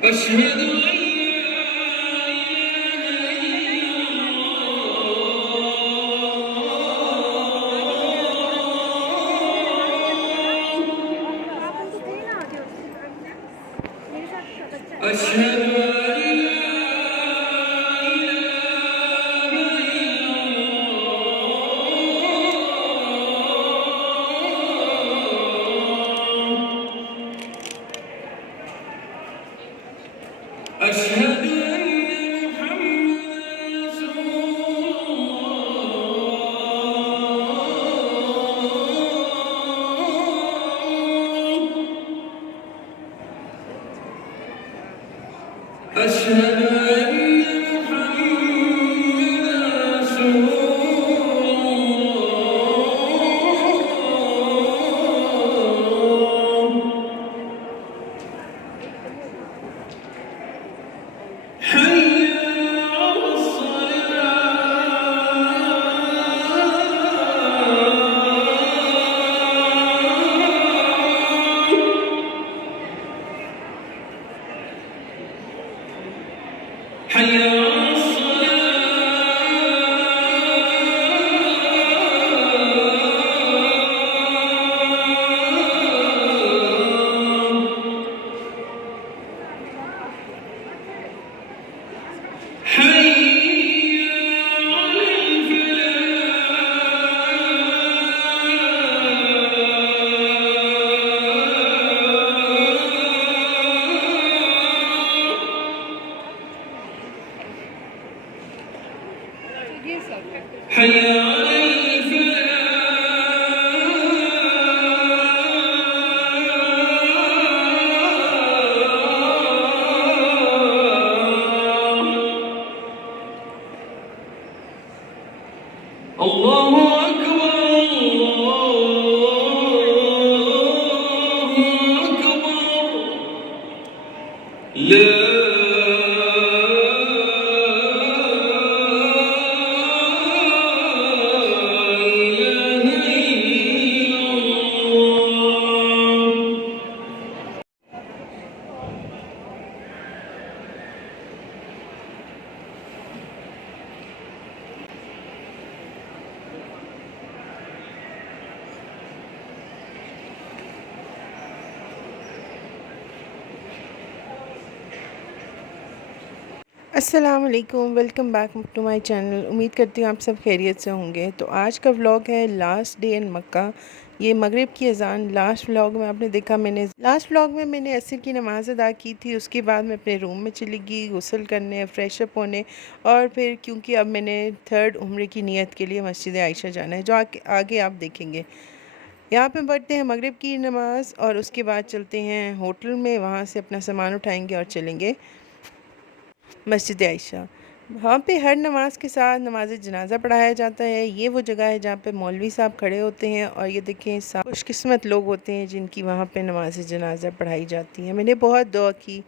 أشهد أن أشهد أن محمدا رسول الله أشهد أن محمدا رسول الله حي على الصلاة حي على الصلاة حي على الفلاح حي على الفلاح الله أكبر الله أكبر لا إله إلا الله السلام علیکم، ویلکم بیک ٹو مائی چینل۔ امید کرتی ہوں آپ سب خیریت سے ہوں گے۔ تو آج کا ولاگ ہے لاسٹ ڈے ان مکہ۔ یہ مغرب کی اذان لاسٹ ولاگ میں آپ نے دیکھا، لاسٹ ولاگ میں میں نے عصر کی نماز ادا کی تھی۔ اس کے بعد میں اپنے روم میں چلی گئی غسل کرنے، فریش اپ ہونے، اور پھر کیونکہ اب میں نے تھرڈ عمرے کی نیت کے لیے مسجد عائشہ جانا ہے، جو آگے آپ دیکھیں گے۔ یہاں پہ پڑھتے ہیں مغرب کی نماز اور اس کے بعد چلتے ہیں ہوٹل میں، وہاں سے اپنا سامان اٹھائیں گے اور چلیں گے مسجد عائشہ۔ وہاں پہ ہر نماز کے ساتھ نماز جنازہ پڑھایا جاتا ہے۔ یہ وہ جگہ ہے جہاں پہ مولوی صاحب کھڑے ہوتے ہیں، اور یہ دیکھیں خوش قسمت لوگ ہوتے ہیں جن کی وہاں پہ نماز جنازہ پڑھائی جاتی ہے۔ میں نے بہت دعا کی،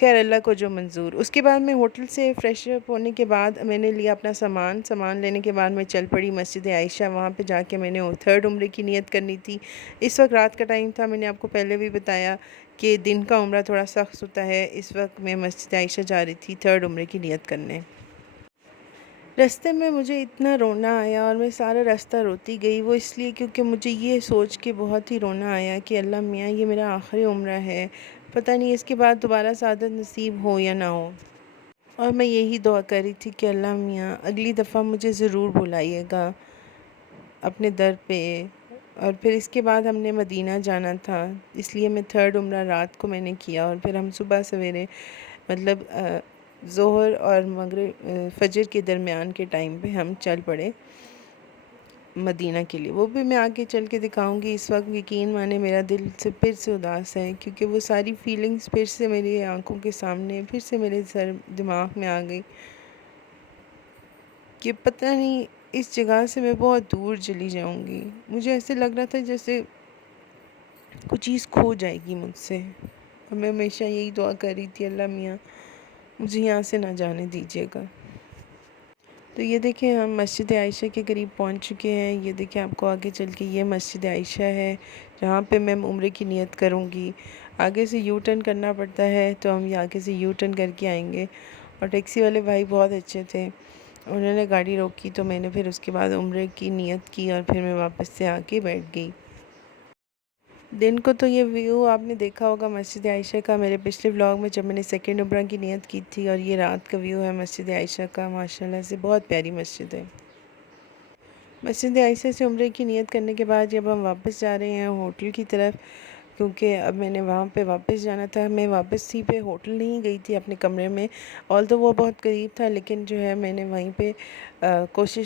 خیر اللہ کو جو منظور۔ اس کے بعد میں ہوٹل سے فریش اپ ہونے کے بعد میں نے لیا اپنا سامان لینے کے بعد میں چل پڑی مسجد عائشہ۔ وہاں پہ جا کے میں نے تھرڈ عمرے کی نیت کرنی تھی۔ اس وقت رات کا ٹائم تھا، میں نے آپ کو پہلے بھی بتایا کہ دن کا عمرہ تھوڑا سخت ہوتا ہے۔ اس وقت میں مسجد عائشہ جا رہی تھی تھرڈ عمرے کی نیت کرنے۔ راستے میں مجھے اتنا رونا آیا اور میں سارا راستہ روتی گئی، وہ اس لیے کیونکہ مجھے یہ سوچ کے بہت ہی رونا آیا کہ اللہ میاں یہ میرا آخری عمرہ ہے، پتہ نہیں اس کے بعد دوبارہ سعادت نصیب ہو یا نہ ہو۔ اور میں یہی دعا کر رہی تھی کہ اللہ میاں اگلی دفعہ مجھے ضرور بلائیے گا اپنے در پہ۔ اور پھر اس کے بعد ہم نے مدینہ جانا تھا، اس لیے میں تھرڈ عمرہ رات کو میں نے کیا، اور پھر ہم صبح سویرے مطلب ظہر اور مغرب فجر کے درمیان کے ٹائم پہ ہم چل پڑے مدینہ کے لیے۔ وہ بھی میں آگے چل کے دکھاؤں گی۔ اس وقت یقین مانے میرا دل سے پھر سے اداس ہے، کیونکہ وہ ساری فیلنگز پھر سے میری آنکھوں کے سامنے، پھر سے میرے دماغ میں آ گئی کہ پتہ نہیں اس جگہ سے میں بہت دور چلی جاؤں گی۔ مجھے ایسے لگ رہا تھا جیسے کچھ چیز کھو جائے گی مجھ سے، اور میں ہمیشہ یہی دعا کر رہی تھی اللہ میاں مجھے یہاں سے نہ جانے دیجیے گا۔ تو یہ دیکھیں ہم مسجد عائشہ کے قریب پہنچ چکے ہیں۔ یہ دیکھیں آپ کو آگے چل کے یہ مسجد عائشہ ہے جہاں پہ میں عمرے کی نیت کروں گی۔ آگے سے یو ٹرن کرنا پڑتا ہے تو ہم آگے سے یو ٹرن کر کے آئیں گے۔ اور ٹیکسی والے بھائی بہت اچھے تھے، انہوں نے گاڑی روکی تو میں نے پھر اس کے بعد عمرے کی نیت کی اور پھر میں واپس سے آ کے بیٹھ گئی۔ دن کو تو یہ ویو آپ نے دیکھا ہوگا مسجد عائشہ کا میرے پچھلے ولاگ میں جب میں نے سیکنڈ عمرہ کی نیت کی تھی، اور یہ رات کا ویو ہے مسجد عائشہ کا۔ ماشاءاللہ سے بہت پیاری مسجد ہے۔ مسجد عائشہ سے عمرے کی نیت کرنے کے بعد جب ہم واپس جا رہے ہیں ہوٹل کی طرف، کیونکہ اب میں نے وہاں پہ واپس جانا تھا، میں واپسی پہ ہوٹل نہیں گئی تھی اپنے کمرے میں، تو وہ بہت قریب تھا، لیکن جو ہے میں نے وہیں پہ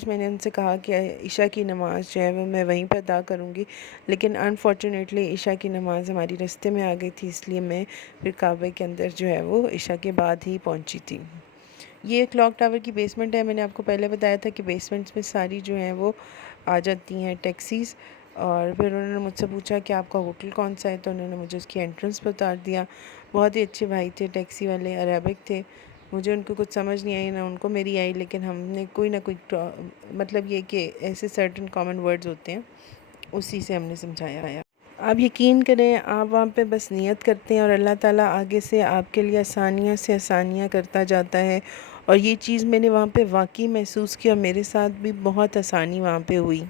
میں نے ان سے کہا کہ عشاء کی نماز جو ہے وہ میں وہیں پہ ادا کروں گی، لیکن انفارچونیٹلی عشاء کی نماز ہماری رستے میں آ گئی تھی، اس لیے میں پھر کعبے کے اندر جو ہے وہ عشاء کے بعد ہی پہنچی تھی۔ یہ کلاک ٹاور کی بیسمنٹ ہے، میں نے آپ کو پہلے بتایا تھا کہ بیسمنٹس میں ساری جو ہیں وہ آ جاتی ہیں ٹیکسیز۔ اور پھر انہوں نے مجھ سے پوچھا کہ آپ کا ہوٹل کون سا ہے، تو انہوں نے مجھے اس کی انٹرنس پہ اتار دیا۔ بہت ہی اچھے بھائی تھے ٹیکسی والے، عربک تھے، مجھے ان کو کچھ سمجھ نہیں آئی نہ ان کو میری آئی، لیکن ہم نے کوئی نہ کوئی مطلب یہ کہ ایسے سرٹن کامن ورڈز ہوتے ہیں اسی سے ہم نے سمجھایا۔ آپ یقین کریں، آپ وہاں پہ بس نیت کرتے ہیں اور اللہ تعالیٰ آگے سے آپ کے لیے آسانیاں سے آسانیاں کرتا جاتا ہے، اور یہ چیز میں نے وہاں پہ واقعی محسوس کی، اور میرے ساتھ بھی بہت آسانی وہاں پہ ہوئی۔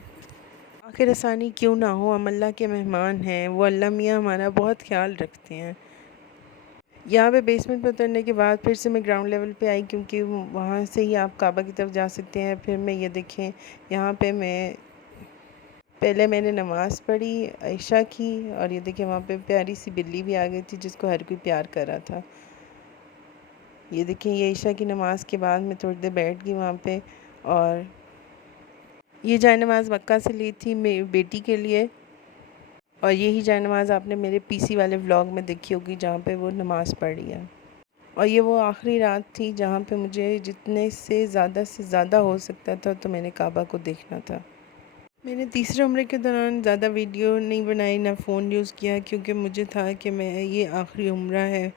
آخر آسانی کیوں نہ ہو، ہم اللہ کے مہمان ہیں، وہ اللہ میاں ہمارا بہت خیال رکھتے ہیں۔ یہاں پہ بیسمنٹ پہ اترنے کے بعد پھر سے میں گراؤنڈ لیول پہ آئی، کیونکہ وہاں سے ہی آپ کعبہ کی طرف جا سکتے ہیں۔ پھر میں یہ دیکھیں یہاں پہ پہلے میں نے نماز پڑھی عشاء کی، اور یہ دیکھیں وہاں پہ پیاری سی بلی بھی آ گئی تھی جس کو ہر کوئی پیار کر رہا تھا۔ یہ دیکھیں یہ عشاء کی نماز کے بعد میں تھوڑی دیر بیٹھ گئی وہاں پہ، اور یہ جائے نماز مکہ سے لی تھی میری بیٹی کے لیے، اور یہی جائے نماز آپ نے میرے پی سی والے ولاگ میں دیکھی ہوگی جہاں پہ وہ نماز پڑھ رہی ہے۔ اور یہ وہ آخری رات تھی جہاں پہ مجھے جتنے سے زیادہ ہو سکتا تھا تو میں نے کعبہ کو دیکھنا تھا۔ میں نے تیسرے عمرے کے دوران زیادہ ویڈیو نہیں بنائی، نہ فون یوز کیا، کیونکہ مجھے تھا کہ میں یہ آخری عمرہ ہے،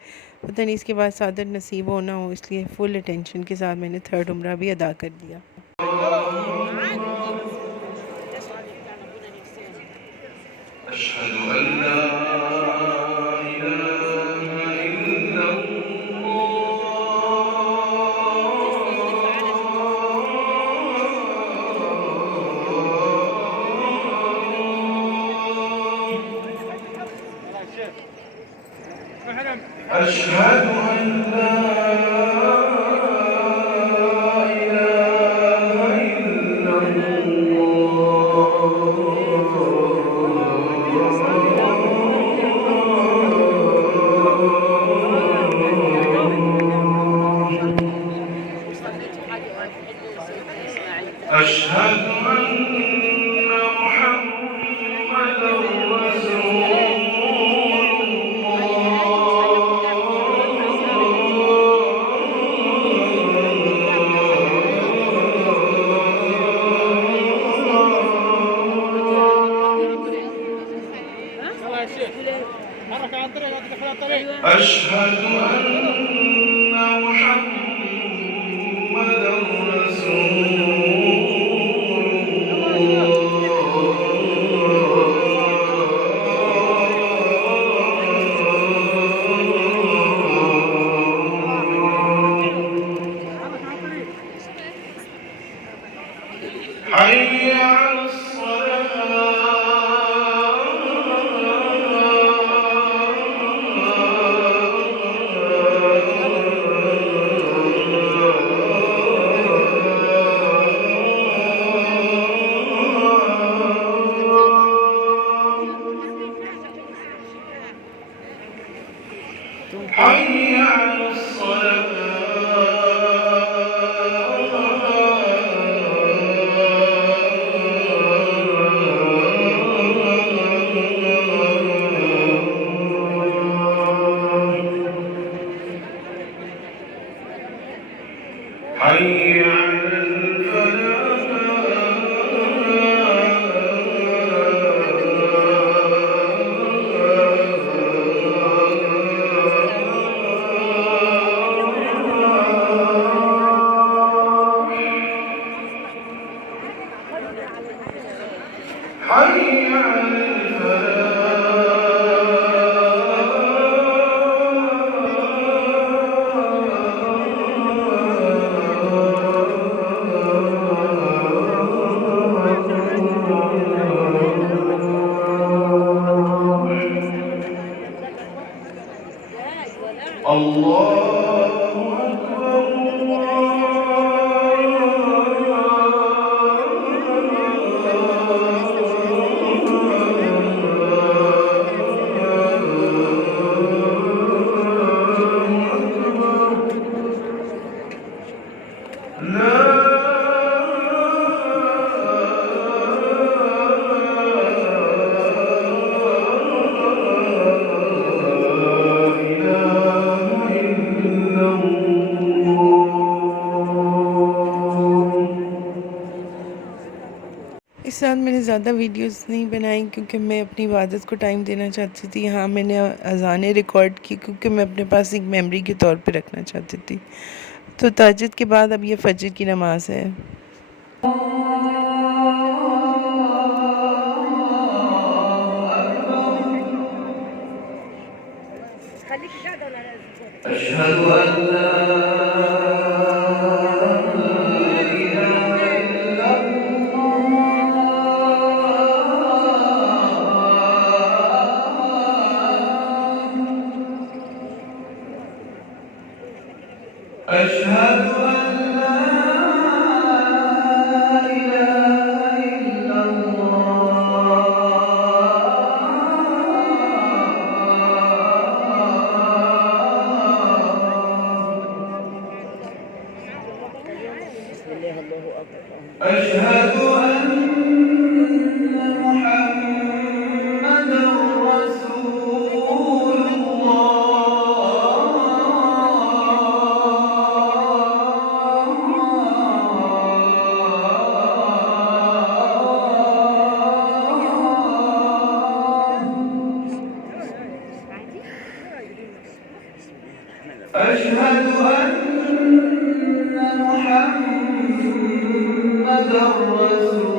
پتہ نہیں اس کے بعد سعادت نصیب ہونا ہو، اس لیے فل اٹینشن کے ساتھ میں نے تھرڈ عمرہ بھی ادا کر دیا۔ أشهد أن لا إله إلا الله، أشهد أن لا إله إلا أشهد أن محمدا رسول أشهد أن محمدا رسول حي على حي على حي على الفلاح ساتھ میں نے زیادہ ویڈیوز نہیں بنائی کیونکہ میں اپنی عبادت کو ٹائم دینا چاہتی تھی. ہاں میں نے اذانیں ریکارڈ کی کیونکہ میں اپنے پاس ایک میموری کے طور پہ رکھنا چاہتی تھی. تو تہجد کے بعد اب یہ فجر کی نماز ہے. أشهد أن لا أشهد أن لا إله إلا أشهد أن محمدا رسول أشهد أن محمدا رسول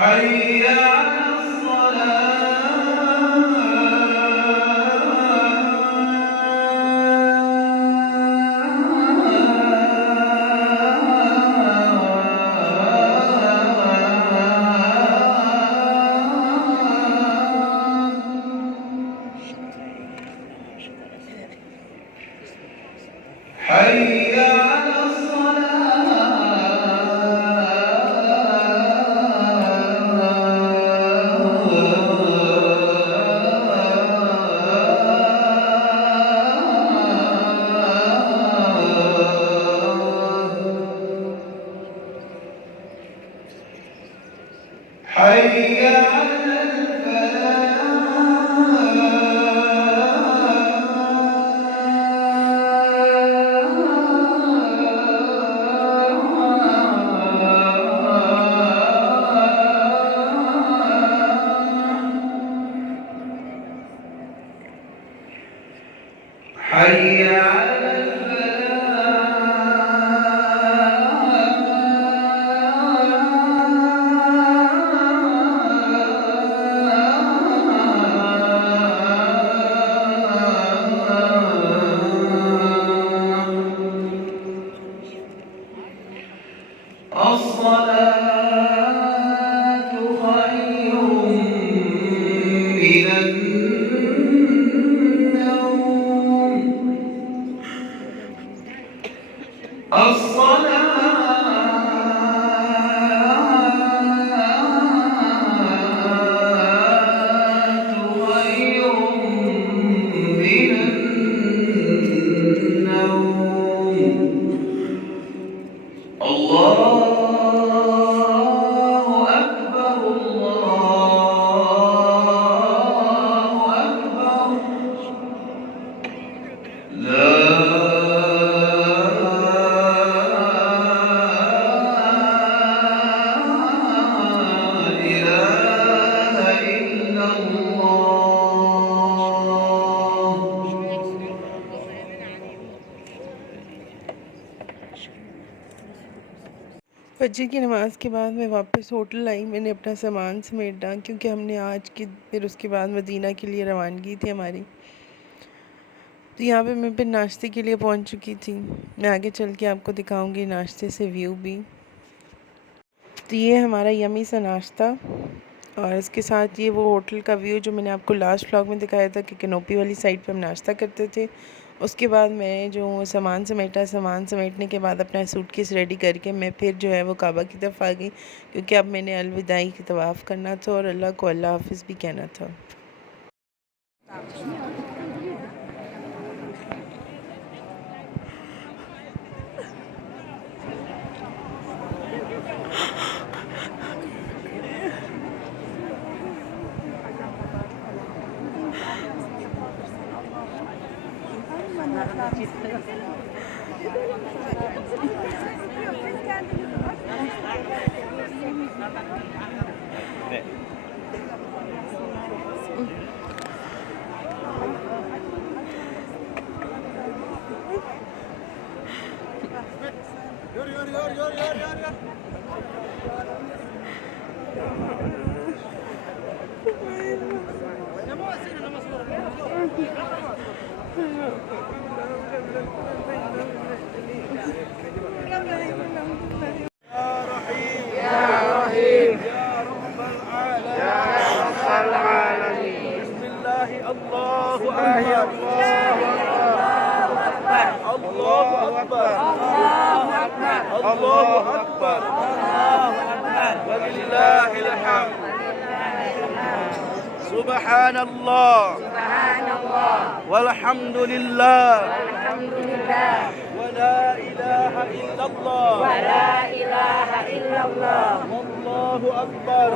حي على حي على حي على حي على الصلاة خير من النوم الصلاة خير من النوم الله أكبر الله أكبر لا إله إلا الله. فجر کی نماز کے بعد میں واپس ہوٹل آئی. میں نے اپنا سامان سمیٹا کیونکہ ہم نے آج کی پھر اس کے بعد مدینہ کے لیے روانگی تھی ہماری. تو یہاں پہ میں پھر ناشتے کے لیے پہنچ چکی تھی. میں آگے چل کے آپ کو دکھاؤں گی ناشتے سے ویو بھی. تو یہ ہمارا یمی سا ناشتہ اور اس کے ساتھ یہ وہ ہوٹل کا ویو جو میں نے آپ کو لاسٹ ولاگ میں دکھایا تھا کہ کنوپی والی سائڈ پہ ہم ناشتہ کرتے تھے. اس کے بعد میں جو سامان سمیٹنے کے بعد اپنا سوٹ کیس ریڈی کر کے میں پھر جو ہے وہ کعبہ کی طرف آ گئی کیونکہ اب میں نے الوداعی کی طواف کرنا تھا اور اللہ کو اللہ حافظ بھی کہنا تھا. الله أكبر ولله الحمد سبحان الله والحمد لله ولا إله إلا الله والله أكبر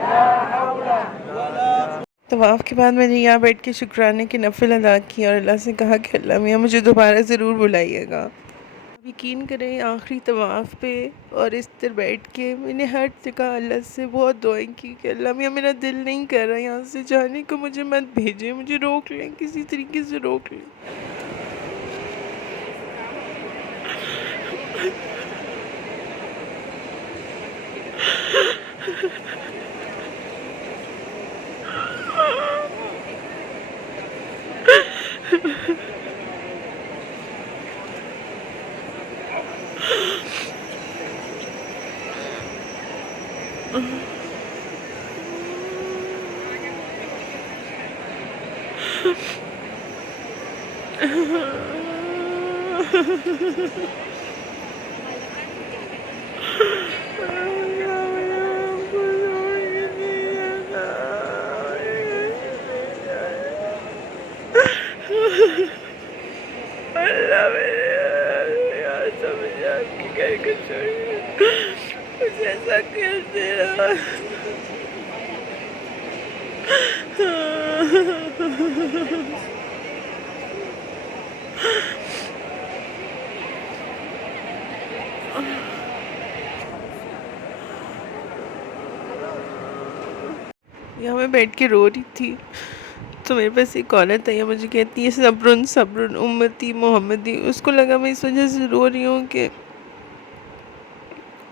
لا حول ولا طواف کے بعد میں نے یہاں بیٹھ کے شکرانے کی نفل ادا کی اور اللہ سے کہا کہ اللہ میاں مجھے دوبارہ ضرور بلائیے گا۔ یقین کریں آخری طواف پہ اور اس طرح بیٹھ کے میں نے ہر جگہ اللہ سے بہت دعائیں کی کہ اللہ میاں میرا دل نہیں کر رہا یہاں سے جانے کو، مجھے مت بھیجیں، مجھے روک لیں، کسی طریقے سے روک لیں۔ اللہ میرے سمجھ آپ کی گھر کو چھوڑیے، مجھے ایسا کر دے رہا۔ یہاں میں بیٹھ کے رو رہی تھی تو میرے پاس ایک عورت ہے، مجھے کہتی ہے صبرن صبرن امتی محمدی۔ اس کو لگا میں اس وجہ سے رو رہی ہوں کہ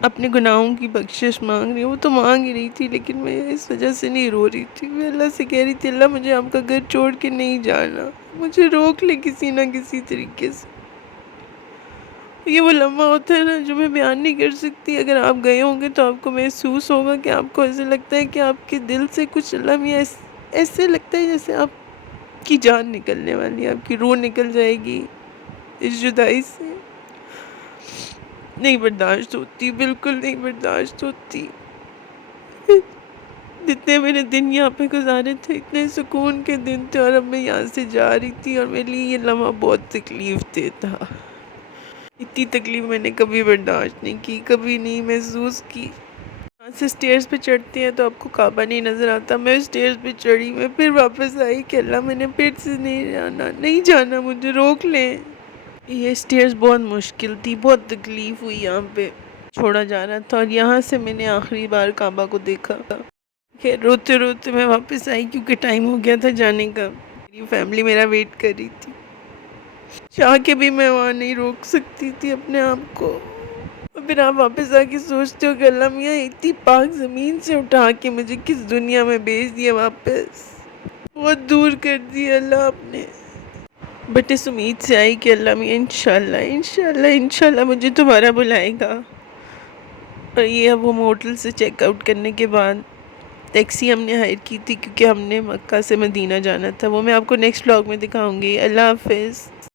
اپنے گناہوں کی بخشش مانگ رہی ہوں۔ وہ تو مانگ ہی رہی تھی لیکن میں اس وجہ سے نہیں رو رہی تھی، میں اللہ سے کہہ رہی تھی اللہ مجھے آپ کا گھر چھوڑ کے نہیں جانا، مجھے روک لے کسی نہ کسی طریقے سے۔ یہ وہ لمحہ ہوتا ہے نا جو میں بیان نہیں کر سکتی، اگر آپ گئے ہوں گے تو آپ کو محسوس ہوگا کہ آپ کو ایسے لگتا ہے کہ آپ کے دل سے کچھ لمحے ایسے لگتا ہے جیسے آپ کی جان نکلنے والی ہے، آپ کی روح نکل جائے گی اس جدائی سے۔ نہیں برداشت ہوتی، بالکل نہیں برداشت ہوتی۔ جتنے میں نے دن یہاں پہ گزارے تھے اتنے سکون کے دن تھے، اور اب میں یہاں سے جا رہی تھی اور میرے لیے یہ لمحہ بہت تکلیف دہ تھا۔ اتنی تکلیف میں نے کبھی برداشت نہیں کی، کبھی نہیں محسوس کی۔ یہاں سے سٹیئرز پہ چڑھتے ہیں تو آپ کو کعبہ نہیں نظر آتا، میں سٹیئرز پہ چڑھی، میں پھر واپس آئی کہ اللہ میں نے پھر سے نہیں جانا، مجھے روک لیں۔ یہ سٹیئرز بہت مشکل تھی، بہت تکلیف ہوئی، یہاں پہ چھوڑا جا رہا تھا، اور یہاں سے میں نے آخری بار کعبہ کو دیکھا۔ کہ روتے روتے میں واپس آئی کیونکہ ٹائم ہو گیا تھا جانے کا، میری فیملی میرا ویٹ کر رہی تھی، چاہ کے بھی میں وہاں نہیں روک سکتی تھی اپنے آپ کو۔ اور پھر آپ واپس آ کے سوچتے ہو کہ اللہ میاں اتنی پاک زمین سے اٹھا کے مجھے کس دنیا میں بھیج دیا واپس، بہت دور کر دیا اللہ آپ نے۔ بٹ اس امید سے آئی کہ اللہ میاں انشاءاللہ مجھے تمہارا بلائے گا۔ اور یہ اب ہم ہوٹل سے چیک آؤٹ کرنے کے بعد ٹیکسی ہم نے ہائر کی تھی کیونکہ ہم نے مکہ سے مدینہ جانا تھا، وہ میں آپ کو نیکسٹ ولاگ میں دکھاؤں گی۔ اللہ حافظ۔